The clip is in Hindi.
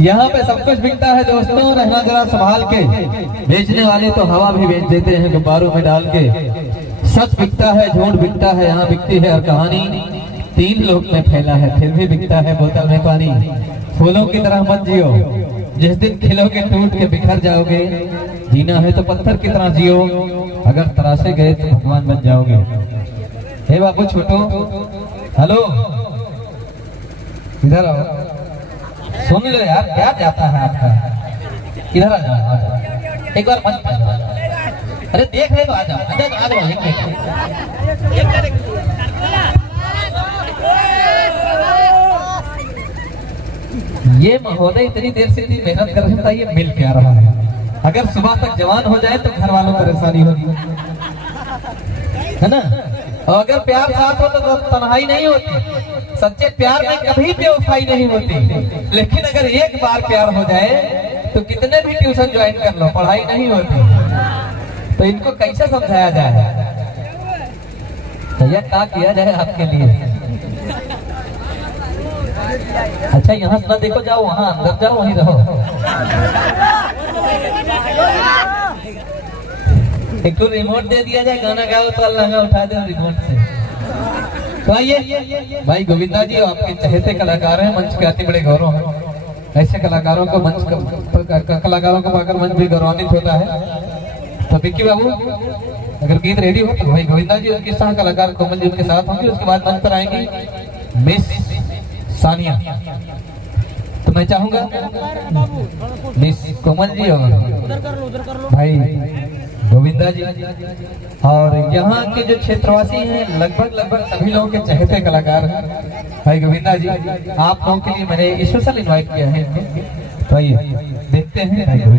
यहाँ पे सब कुछ बिकता है दोस्तों, रहना जरा संभाल के। बेचने वाले तो हवा भी बेच देते हैं गुब्बारों में डाल के। सच बिकता है, झूठ बिकता है, यहाँ बिकती है और कहानी 3 लोक में फैला है, फिर भी बिकता है बोतल में पानी। फूलों की तरह मत जियो, जिस दिन खिलोगे टूट के बिखर जाओगे। जीना है तो पत्थर की तरह जियो, अगर तराशे गए तो भगवान बन जाओगे। हे बाबू छोटो, हेलो, इधर आओ, सुन लो यार, क्या जाता है आपका, इधर आ जाओ, एक बार बंद कर दो। अरे देख रहे तो आ जाओ, आ जाओ, ये महोदय इतनी देर से इतनी मेहनत कर रहे थे, ये मिल क्या रहा है। अगर सुबह तक जवान हो जाए तो घर वालों को परेशानी होगी, है ना। और अगर प्यार साथ हो तो तन्हाई नहीं होती। सच्चे प्यार में कभी बेवफाई नहीं होती। लेकिन अगर एक बार प्यार हो जाए तो कितने भी ट्यूशन ज्वाइन कर लो, पढ़ाई नहीं होती। तो इनको कैसे समझाया जाए, भैया क्या किया जाए आपके लिए। अच्छा यहाँ ना देखो, जाओ वहाँ अंदर जाओ, वहीं रहो। एक तो रिमोट दे दिया जाए, गाना गाओ तो लहंगा उठा दे रिमोट से। तो आइए भाई गोविंदा जी, आपके चहेते कलाकार हैं, मंच पे आते बड़े गौरव है। ऐसे कलाकारों को कलाकारों को पाकर मंच भी गौरवान्वित होता है। तो विक्की बाबू अगर गीत रेडी हो तो भाई गोविंदा जी उनके साथ कलाकार कोमल जी उनके साथ होंगे। उसके बाद मंच पर आएंगी मिस सानिया। तो मैं चाहूंगा मिस कोमल जी और भाई गोविंदा जी और यहाँ के जो क्षेत्रवासी हैं लगभग सभी लोगों के चहेते कलाकार हैं। भाई गोविंदा जी, आप लोगों के लिए मैंने स्पेशल इनवाइट किया है। तो आइए देखते हैं।